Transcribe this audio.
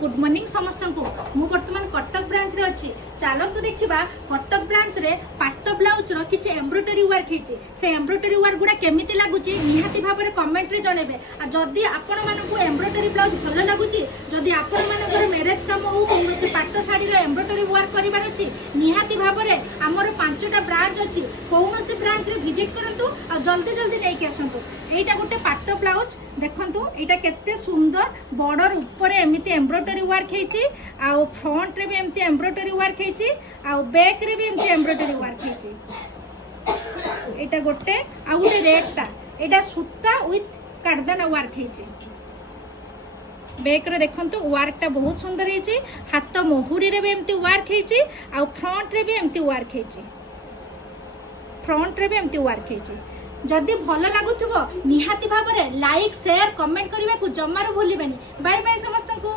Good morning समस्त को मु वर्तमान कटक ब्रांच रे अछि चलतु देखिबा कटक ब्रांच रे पाट ब्लाउज रो किछ एम्ब्रॉयडरी वर्क हिची से एम्ब्रॉयडरी वर्क गुडा केमिति लागुची निहाती भाबरे कमेंट रे जणेबे आ जदी आपण मानकु एम्ब्रॉयडरी ब्लाउज भलो लागुची जदी आपण मानकर मैरिज काम हो से पाट साड़ी रो एम्ब्रॉयडरी वर्क करिवार अछि निहाती भाबरे हमर पांचटा ब्रांच अछि कोनोसी ब्रांच रे विजिट करंतु आ जल्दी जल्दी नै के आसंतु एटा गुटे पाट ब्लाउज देखंतु एटा केते सुंदर बॉर्डर ऊपर एमिति एम्ब्रॉयडरी वर्क हेची आ फ्रंट रे भी एमिति एम्ब्रॉयडरी वर्क हेची आ बैक रे भी एमिति एम्ब्रॉयडरी वर्क हेची एटा गोटे आ गोटे रेडटा एटा सूता विथ कारदाना वर्क हेची बैक रे देखंतु वर्कटा बहुत सुंदर हेची हाथ मोहुरी रे भी एमिति वर्क हेची आ फ्रंट रे भी एमिति वर्क हेची फ्रंट रे भी एमिति वर्क हेची जदि भल लगुथबो निहाती भाबरे लाइक शेयर कमेंट करबा को जमारो भूलिबेनी बाय बाय समस्त को।